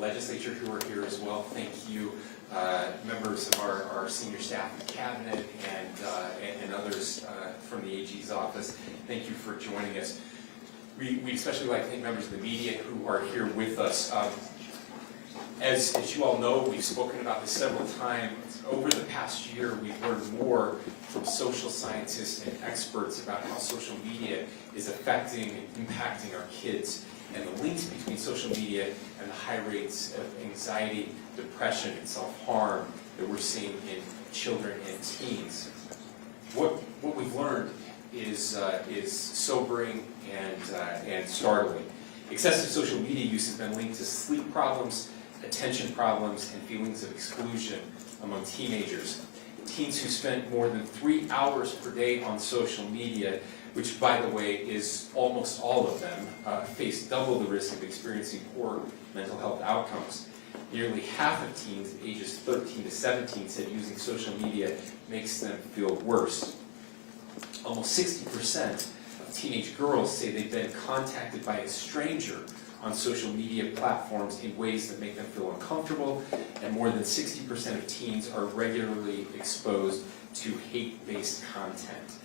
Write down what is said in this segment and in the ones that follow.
legislature who are here as well. Thank you, members of our senior staff and cabinet and others from the AG's office. Thank you for joining us. We especially like to thank members of the media who are here with us. As you all know, we've spoken about this several times. Over the past year, we've learned more from social scientists and experts about how social media is affecting and impacting our kids, and the links between social media and the high rates of anxiety, depression, and self-harm that we're seeing in children and teens. What we've learned is sobering and startling. Excessive social media use has been linked to sleep problems, attention problems, and feelings of exclusion among teenagers. Teens who spend more than 3 hours per day on social media, which by the way is almost all of them, face double the risk of experiencing poor mental health outcomes. Nearly half of teens ages 13 to 17 said using social media makes them feel worse. Almost 60% of teenage girls say they've been contacted by a stranger on social media platforms in ways that make them feel uncomfortable, and more than 60% of teens are regularly exposed to hate-based content.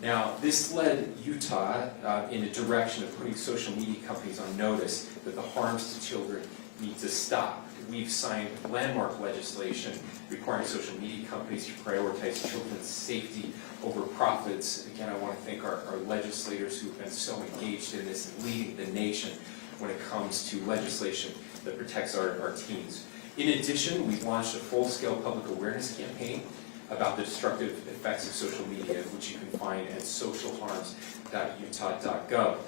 Now, this led Utah in a direction of putting social media companies on notice that the harms to children need to stop. We've signed landmark legislation requiring social media companies to prioritize children's safety over profits. Again, I want to thank our legislators who have been so engaged in this and leading the nation when it comes to legislation that protects our teens. In addition, we've launched a full-scale public awareness campaign about the destructive effects of social media, which you can find at socialharms.utah.gov.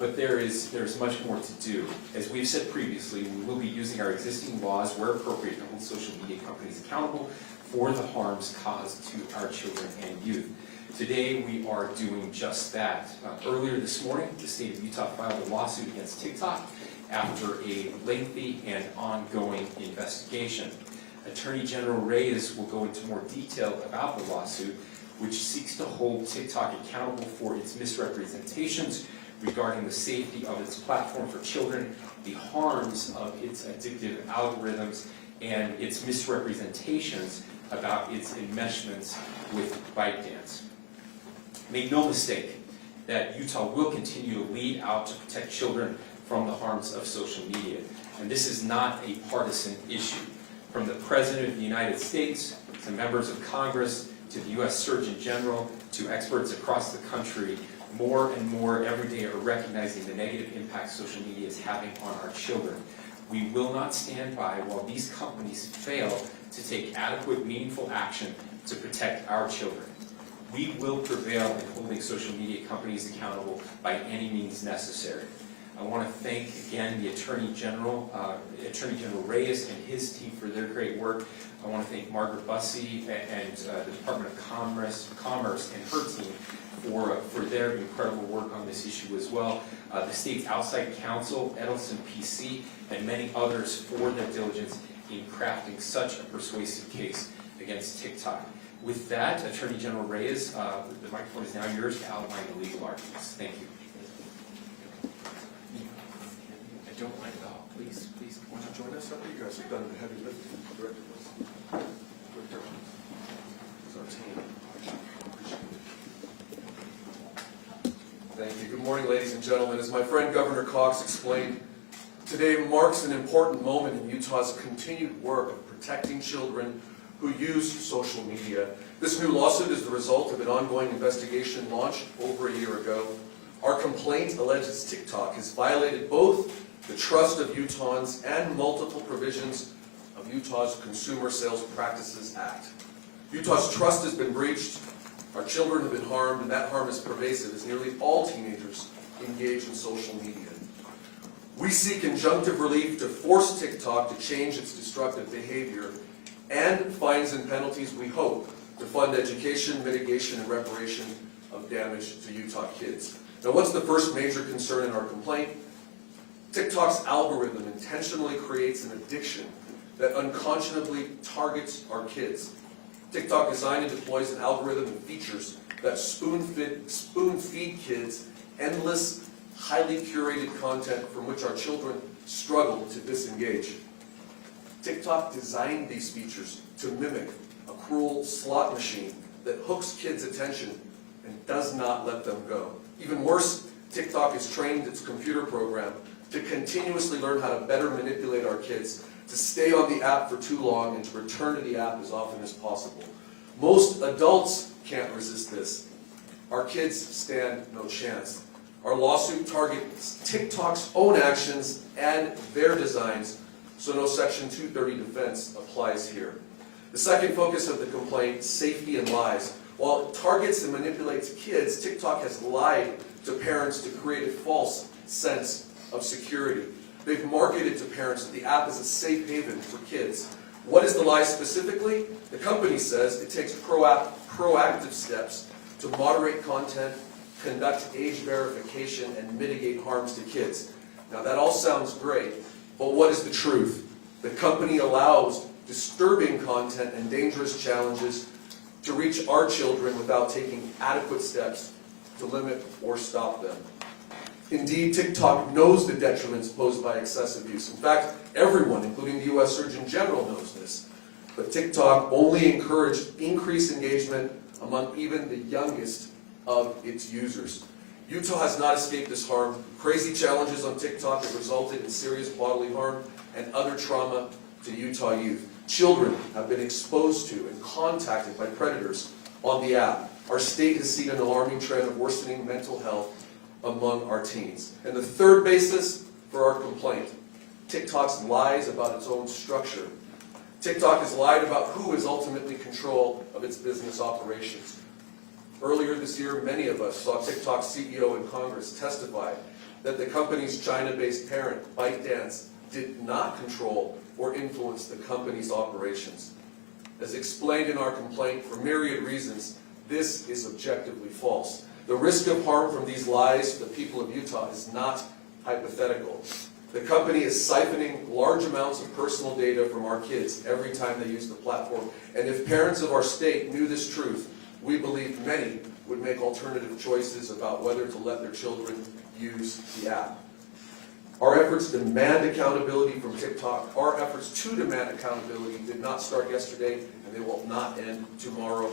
But there's much more to do. As we've said previously, we will be using our existing laws where appropriate to hold social media companies accountable for the harms caused to our children and youth. Today, we are doing just that. Earlier this morning, the state of Utah filed a lawsuit against TikTok after a lengthy and ongoing investigation. Attorney General Reyes will go into more detail about the lawsuit, which seeks to hold TikTok accountable for its misrepresentations regarding the safety of its platform for children, the harms of its addictive algorithms, and its misrepresentations about its enmeshments with ByteDance. Make no mistake that Utah will continue to lead out to protect children from the harms of social media. And this is not a partisan issue. From the President of the United States, to members of Congress, to the U.S. Surgeon General, to experts across the country, more and more every day are recognizing the negative impact social media is having on our children. We will not stand by while these companies fail to take adequate, meaningful action to protect our children. We will prevail in holding social media companies accountable by any means necessary. I want to thank again the Attorney General Reyes and his team for their great work. I want to thank Margaret Bussey and the Department of Commerce and her team for their incredible work on this issue as well. The state's outside counsel, Edelson PC, and many others for their diligence in crafting such a persuasive case against TikTok. With that, Attorney General Reyes, the microphone is now yours to outline the legal arguments. Thank you. I don't mind at all. Please. Want to join us up here? You guys have done the heavy lifting. Thank you. Good morning, ladies and gentlemen. As my friend Governor Cox explained, today marks an important moment in Utah's continued work of protecting children who use social media. This new lawsuit is the result of an ongoing investigation launched over a year ago. Our complaint alleges TikTok has violated both the trust of Utahns and multiple provisions of Utah's Consumer Sales Practices Act. Utah's trust has been breached, our children have been harmed, and that harm is pervasive as nearly all teenagers engage in social media. We seek injunctive relief to force TikTok to change its destructive behavior, and fines and penalties, we hope, to fund education, mitigation, and reparation of damage to Utah kids. Now, what's the first major concern in our complaint? TikTok's algorithm intentionally creates an addiction that unconscionably targets our kids. TikTok designs and deploys an algorithm and features that spoon-feed kids endless, highly curated content from which our children struggle to disengage. TikTok designed these features to mimic a cruel slot machine that hooks kids' attention and does not let them go. Even worse, TikTok has trained its computer program to continuously learn how to better manipulate our kids, to stay on the app for too long, and to return to the app as often as possible. Most adults can't resist this. Our kids stand no chance. Our lawsuit targets TikTok's own actions and their designs, so no Section 230 defense applies here. The second focus of the complaint, safety and lies. While it targets and manipulates kids, TikTok has lied to parents to create a false sense of security. They've marketed to parents that the app is a safe haven for kids. What is the lie specifically? The company says it takes proactive steps to moderate content, conduct age verification, and mitigate harms to kids. Now that all sounds great, but what is the truth? The company allows disturbing content and dangerous challenges to reach our children without taking adequate steps to limit or stop them. Indeed, TikTok knows the detriments posed by excessive use. In fact, everyone, including the U.S. Surgeon General, knows this. But TikTok only encouraged increased engagement among even the youngest of its users. Utah has not escaped this harm. Crazy challenges on TikTok have resulted in serious bodily harm and other trauma to Utah youth. Children have been exposed to and contacted by predators on the app. Our state has seen an alarming trend of worsening mental health among our teens. And the third basis for our complaint, TikTok's lies about its own structure. TikTok has lied about who is ultimately in control of its business operations. Earlier this year, many of us saw TikTok's CEO in Congress testify that the company's China-based parent, ByteDance, did not control or influence the company's operations. As explained in our complaint, for myriad reasons, this is objectively false. The risk of harm from these lies to the people of Utah is not hypothetical. The company is siphoning large amounts of personal data from our kids every time they use the platform. And if parents of our state knew this truth, we believe many would make alternative choices about whether to let their children use the app. Our efforts to demand accountability from TikTok, our efforts to demand accountability did not start yesterday, and they will not end tomorrow.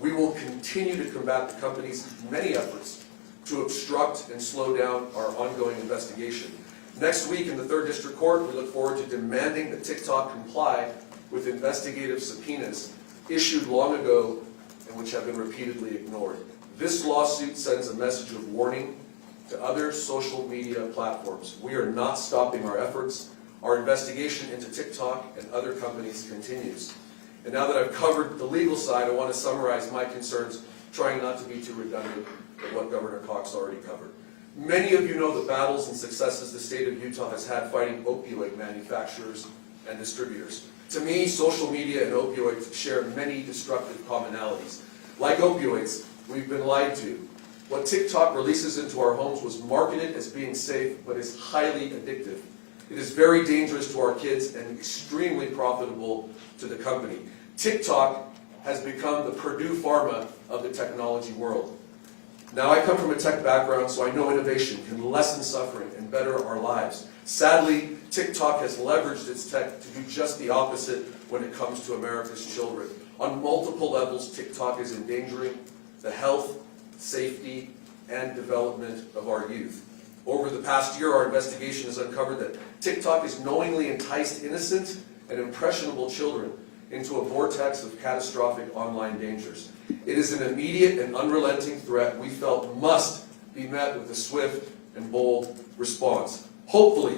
We will continue to combat the company's many efforts to obstruct and slow down our ongoing investigation. Next week in the 3rd District Court, we look forward to demanding that TikTok comply with investigative subpoenas issued long ago and which have been repeatedly ignored. This lawsuit sends a message of warning to other social media platforms. We are not stopping our efforts. Our investigation into TikTok and other companies continues. And now that I've covered the legal side, I want to summarize my concerns, trying not to be too redundant of what Governor Cox already covered. Many of you know the battles and successes the state of Utah has had fighting opioid manufacturers and distributors. To me, social media and opioids share many destructive commonalities. Like opioids, we've been lied to. What TikTok releases into our homes was marketed as being safe, but is highly addictive. It is very dangerous to our kids and extremely profitable to the company. TikTok has become the Purdue Pharma of the technology world. Now, I come from a tech background, so I know innovation can lessen suffering and better our lives. Sadly, TikTok has leveraged its tech to do just the opposite when it comes to America's children. On multiple levels, TikTok is endangering the health, safety, and development of our youth. Over the past year, our investigation has uncovered that TikTok has knowingly enticed innocent and impressionable children into a vortex of catastrophic online dangers. It is an immediate and unrelenting threat we felt must be met with a swift and bold response. Hopefully,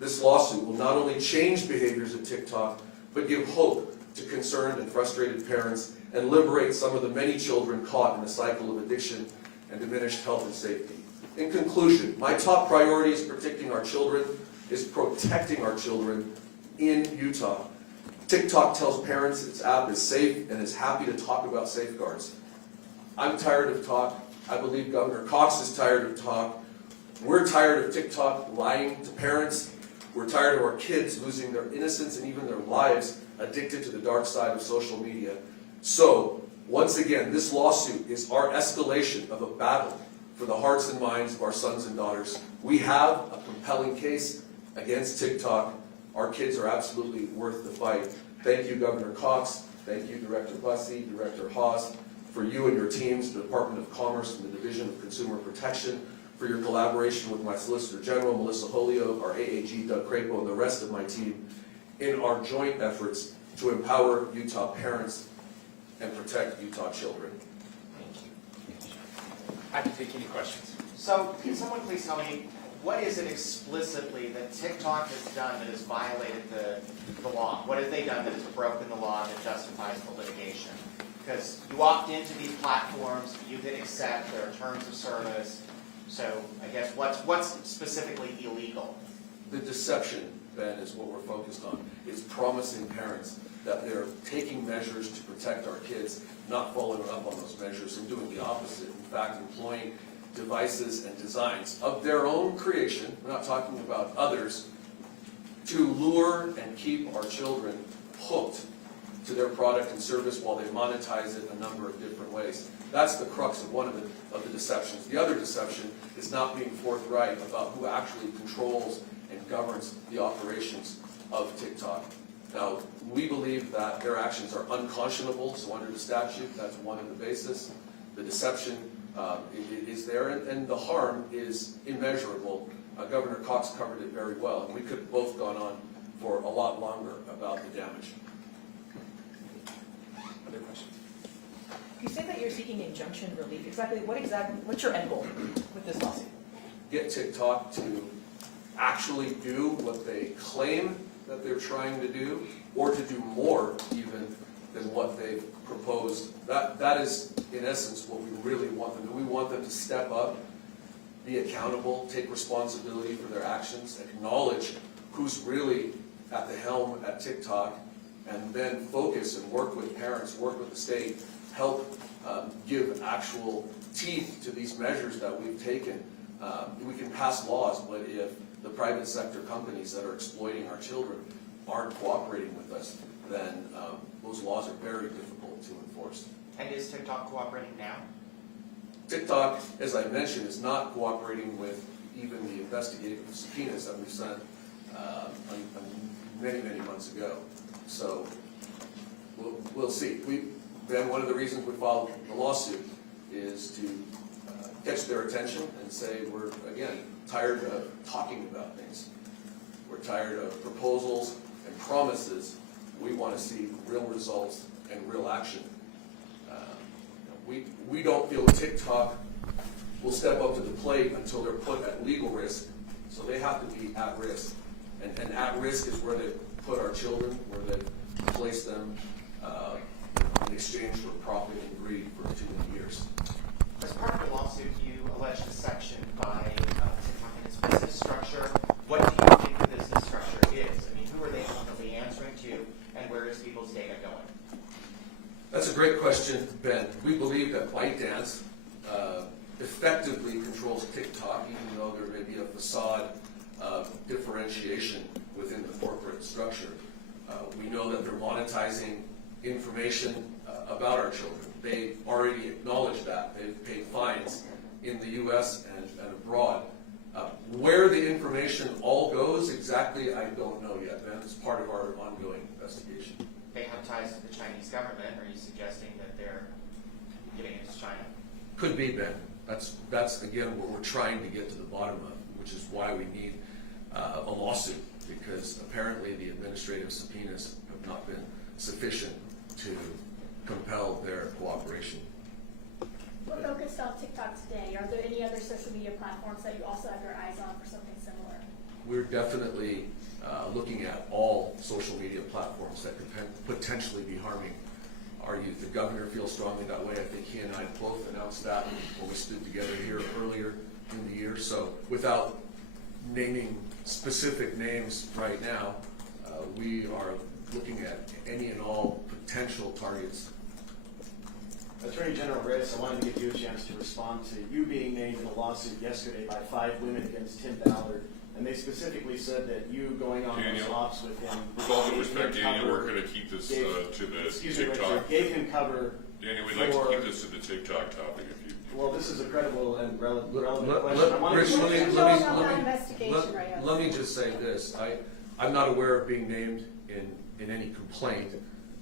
this lawsuit will not only change behaviors at TikTok, but give hope to concerned and frustrated parents and liberate some of the many children caught in a cycle of addiction and diminished health and safety. In conclusion, my top priority is protecting our children in Utah. TikTok tells parents its app is safe and is happy to talk about safeguards. I'm tired of talk. I believe Governor Cox is tired of talk. We're tired of TikTok lying to parents. We're tired of our kids losing their innocence and even their lives addicted to the dark side of social media. So, once again, this lawsuit is our escalation of a battle for the hearts and minds of our sons and daughters. We have a compelling case, against TikTok. Our kids are absolutely worth the fight. Thank you, Governor Cox. Thank you, Director Bussey, Director Haas, for you and your teams, the Department of Commerce and the Division of Consumer Protection, for your collaboration with my Solicitor General, Melissa Holyoke, our AAG, Doug Crapo, and the rest of my team in our joint efforts to empower Utah parents and protect Utah children. Thank you. Happy to take any questions. So, can someone please tell me, what is it explicitly that TikTok has done that has violated the law? What have they done that has broken the law that justifies the litigation? Because you opt into these platforms, you hit accept, there are terms of service. So, I guess, what's specifically illegal? The deception, Ben, is what we're focused on. It's promising parents that they're taking measures to protect our kids, not following up on those measures and doing the opposite. In fact, employing devices and designs of their own creation, we're not talking about others, to lure and keep our children hooked to their product and service while they monetize it a number of different ways. That's the crux of one of the deceptions. The other deception is not being forthright about who actually controls and governs the operations of TikTok. Now, we believe that their actions are unconscionable, so under the statute, that's one of the basis. The deception is there, and the harm is immeasurable. Governor Cox covered it very well, and we could have both gone on for a lot longer about the damage. Other questions? You say that you're seeking injunction relief. What's your end goal with this lawsuit? Get TikTok to actually do what they claim that they're trying to do, or to do more even than what they've proposed. That is, in essence, what we really want them to do. We want them to step up, be accountable, take responsibility for their actions, acknowledge who's really at the helm at TikTok, and then focus and work with parents, work with the state, help give actual teeth to these measures that we've taken. We can pass laws, but if the private sector companies that are exploiting our children aren't cooperating with us, then those laws are very difficult to enforce. And is TikTok cooperating now? TikTok, as I mentioned, is not cooperating with even the investigative subpoenas that we sent many, many months ago. So we'll see. Then one of the reasons we filed the lawsuit is to catch their attention and say we're, again, tired of talking about things. We're tired of proposals and promises. We want to see real results and real action. We don't feel TikTok will step up to the plate until they're put at legal risk. So they have to be at risk. And at risk is where they put our children, where they place them in exchange for profit and greed for too many years. As part of the lawsuit, you allege deception by TikTok and its business structure. What do you think the business structure is? I mean, who are they ultimately answering to, and where is people's data going? That's a great question, Ben. We believe that ByteDance effectively controls TikTok, even though there may be a facade of differentiation within the corporate structure. We know that they're monetizing information about our children. They already acknowledge that. They've paid fines in the U.S. and abroad. Where the information all goes exactly, I don't know yet, Ben. It's part of our ongoing investigation. They have ties to the Chinese government. Are you suggesting that they're giving it to China? Could be, Ben. That's again what we're trying to get to the bottom of, which is why we need a lawsuit, because apparently the administrative subpoenas have not been sufficient to compel their cooperation. We're focused on TikTok today. Are there any other social media platforms that you also have your eyes on for something similar? We're definitely looking at all social media platforms that could potentially be harming our youth. The governor feels strongly that way. I think he and I both announced that when we stood together here earlier in the year. So without naming specific names right now, we are looking at any and all potential targets. Attorney General Reyes, I wanted to give you a chance to respond to you being named in a lawsuit yesterday by 5 women against Tim Ballard, and they specifically said that you going on those ops with him. With all due respect, Daniel, we're going to keep this to the excuse me, TikTok. Richard, gave him cover. Daniel, we'd like to keep this to the TikTok topic if you Well, this is a credible and relevant Let- question. I want Rich, to let me- What did you let me- know about let that me- investigation, Reyes? Let me just say this, I'm not aware of being named in any complaint.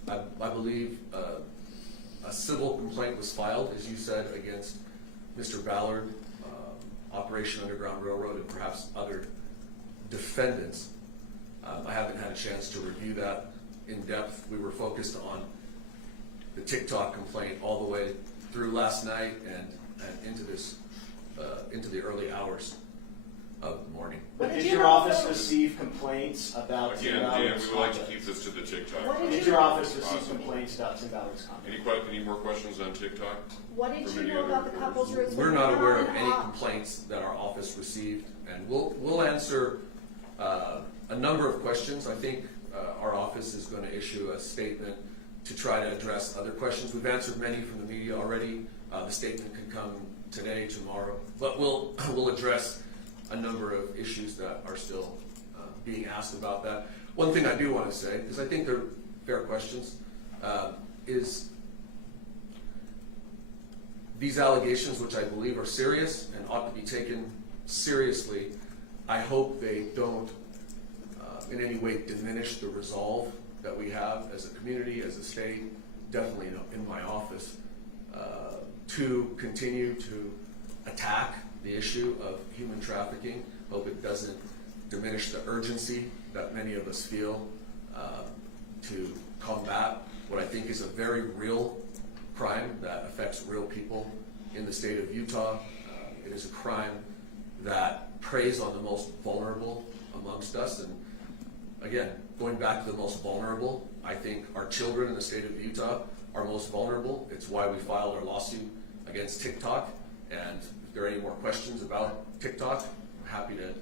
I believe a civil complaint was filed, as you said, against Mr. Ballard, Operation Underground Railroad, and perhaps other defendants. I haven't had a chance to review that in depth. We were focused on the TikTok complaint all the way through last night and into the early hours of the morning. But What did did you your know office about- receive complaints about Tim Again, Dan, Ballard's we would like to conduct? keep this to the TikTok. What Did your office receive complaints about Tim Ballard's conduct? Any more questions on TikTok? What did From you any know other about the couple's reporters? roots? We're when not they aware went of on any op- complaints that our office received, and we'll answer a number of questions. I think our office is going to issue a statement to try to address other questions. We've answered many from the media already. The statement can come today, tomorrow, but we'll address a number of issues that are still being asked about that. One thing I do want to say, because I think they're fair questions, is these allegations, which I believe are serious and ought to be taken seriously, I hope they don't in any way diminish the resolve that we have as a community, as a state, definitely in my office, to continue to attack the issue of human trafficking. Hope it doesn't diminish the urgency that many of us feel to combat what I think is a very real crime that affects real people in the state of Utah. It is a crime that preys on the most vulnerable amongst us. And again, going back to the most vulnerable, I think our children in the state of Utah are most vulnerable. It's why we filed our lawsuit against TikTok. And if there are any more questions about TikTok, I'm happy to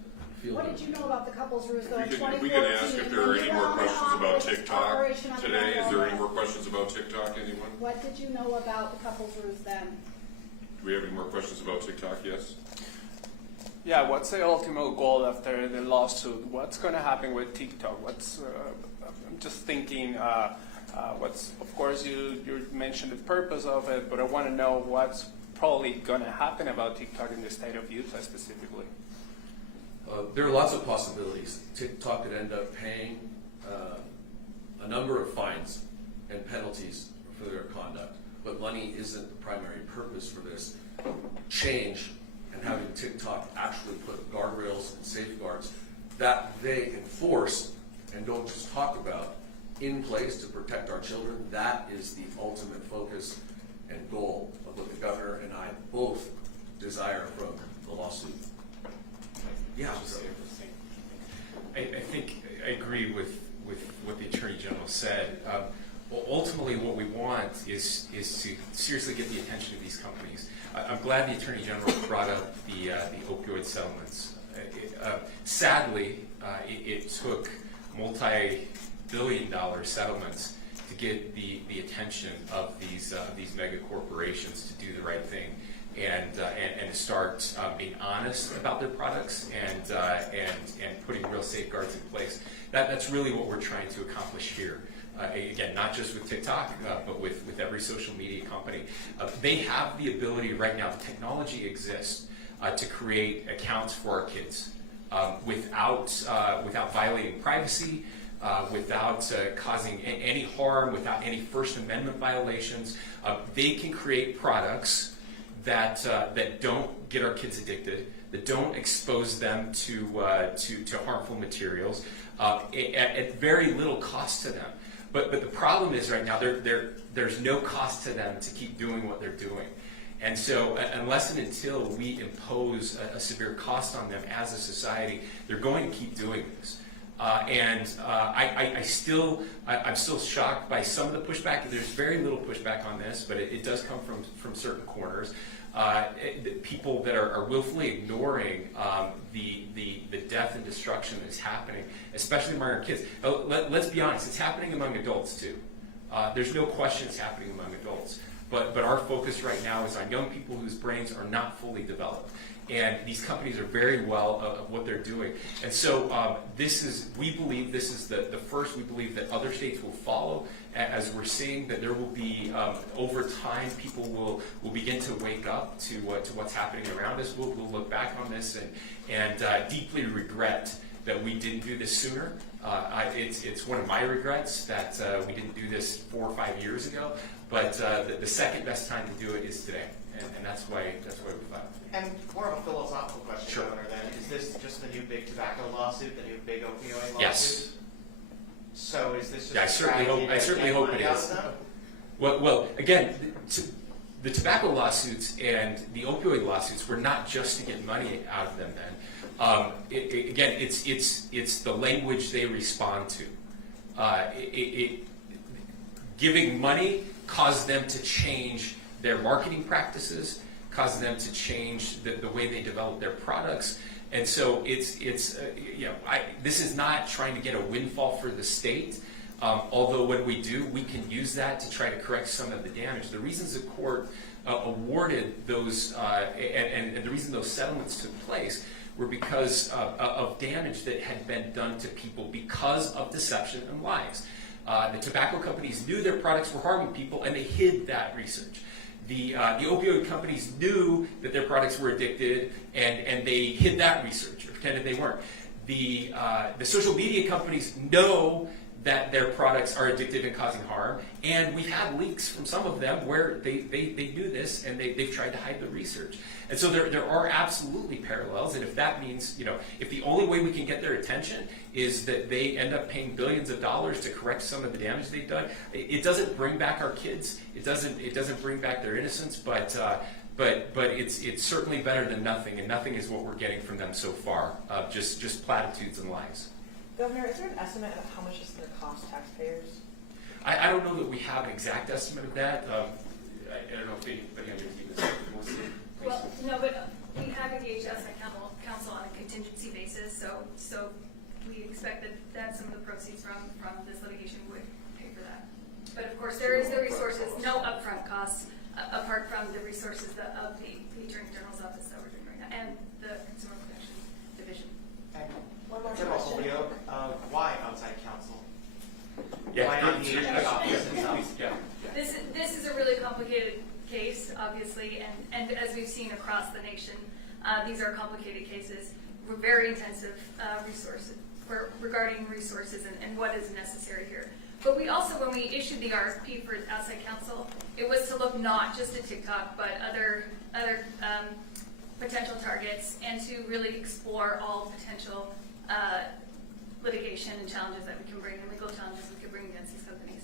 field What them. did you know about the couple's roots though in We 2014? can ask if there are any more when you questions were on about the TikTok Operation today. Underground Is there any Railroad? more questions about TikTok, anyone? What did you know about the couple's roots then? Do we have any more questions about TikTok? Yes? Yeah, what's the ultimate goal after the lawsuit? What's going to happen with TikTok? I'm just thinking, of course you mentioned the purpose of it, but I want to know what's probably going to happen about TikTok in the state of Utah specifically. There are lots of possibilities. TikTok could end up paying a number of fines and penalties for their conduct, but money isn't the primary purpose for this change, and having TikTok actually put guardrails and safeguards that they enforce and don't just talk about in place to protect our children. That is the ultimate focus and goal of what the governor and I both desire from the lawsuit. Yeah, so. I think I agree with what the Attorney General said. Well, ultimately, what we want is to seriously get the attention of these companies. I'm glad the Attorney General brought up the opioid settlements. Sadly, it took multi-billion-dollar settlements to get the attention of these mega corporations to do the right thing and to start being honest about their products and putting real safeguards in place. That's really what we're trying to accomplish here. Again, not just with TikTok, but with every social media company. They have the ability right now, the technology exists to create accounts for our kids without violating privacy, without causing any harm, without any First Amendment violations. They can create products that don't get our kids addicted, that don't expose them to harmful materials at very little cost to them. But the problem is right now there's no cost to them to keep doing what they're doing. And so unless and until we impose a severe cost on them as a society, they're going to keep doing this. I'm still shocked by some of the pushback. There's very little pushback on this, but it does come from certain corners. People that are willfully ignoring the death and destruction that is happening, especially among our kids. Let's be honest, it's happening among adults too. There's no question it's happening among adults. but our focus right now is on young people whose brains are not fully developed. And these companies are very well of what they're doing. And so we believe this is the first. We believe that other states will follow, as we're seeing that there will be, over time, people will begin to wake up to what's happening around us. We'll look back on this and deeply regret that we didn't do this sooner. It's one of my regrets that we didn't do this 4 or 5 years ago, but the second best time to do it is today, and that's why we filed. And more of a philosophical question, Sure. Governor, then. Is this just the new big tobacco lawsuit, the new big opioid lawsuit? Yes. So is this just Yeah, I a certainly strategy hope- I to certainly get hope money it out is. of them? Well, again, the tobacco lawsuits and the opioid lawsuits were not just to get money out of them. Then, again, it's the language they respond to. Giving money caused them to change their marketing practices, caused them to change the way they develop their products. And so this is not trying to get a windfall for the state. Although when we do, we can use that to try to correct some of the damage. The reasons the court awarded those, and the reason those settlements took place were because of damage that had been done to people because of deception and lies. The tobacco companies knew their products were harming people, and they hid that research. The opioid companies knew that their products were addicted, and they hid that research, or pretended they weren't. The social media companies know that their products are addictive and causing harm, and we've had leaks from some of them where they knew this, and they've tried to hide the research. And so there are absolutely parallels, and if that means, if the only way we can get their attention is that they end up paying billions of dollars to correct some of the damage they've done, it doesn't bring back our kids, it doesn't bring back their innocence, but it's certainly better than nothing, and nothing is what we're getting from them so far, just platitudes and lies. Governor, is there an estimate of how much this is going to cost taxpayers? I don't know that we have an exact estimate of that. I don't know if anybody on your team wants to. Well, no, but we have engaged outside counsel on a contingency basis, so we expect that some of the proceeds from this litigation would pay for that. But of course, there is the resources, no upfront costs, apart from the resources of the Attorney General's office that we're doing right now, and the Consumer Protection Division. One more General question. Holyoke, why outside counsel? Yeah, Why not the AG's office itself? Yeah. This is a really complicated case, obviously, and as we've seen across the nation, these are complicated cases. We're very intensive resources regarding resources and what is necessary here. But we also, when we issued the RFP for outside counsel, it was to look not just at TikTok, but other potential targets, and to really explore all potential litigation and challenges that we can bring, and legal challenges we can bring against these companies.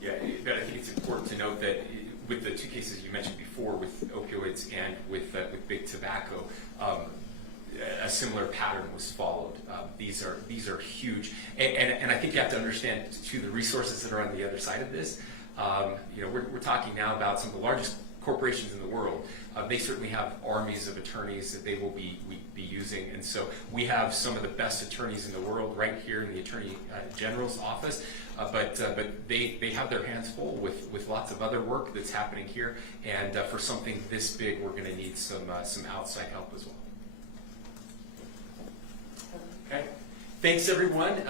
Yeah, but I think it's important to note that with the two cases you mentioned before, with opioids and with big tobacco, a similar pattern was followed. These are huge, and I think you have to understand too the resources that are on the other side of this. We're talking now about some of the largest corporations in the world. They certainly have armies of attorneys that they will be using, and so we have some of the best attorneys in the world right here in the Attorney General's office. But they have their hands full with lots of other work that's happening here, and for something this big, we're going to need some outside help as well. Okay. Thanks, everyone.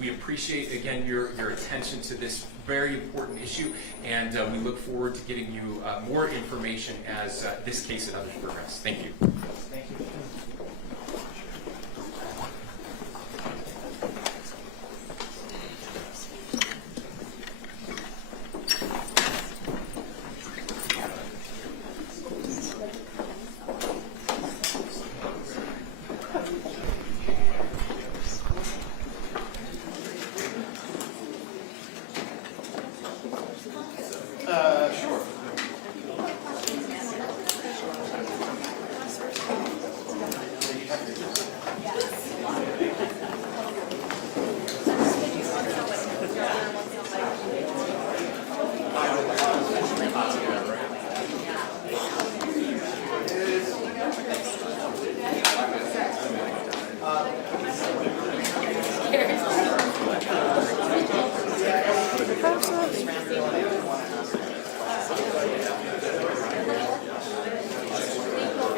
We appreciate, again, your attention to this very important issue, and we look forward to getting you more information as this case and others progress. Thank you. Thank you.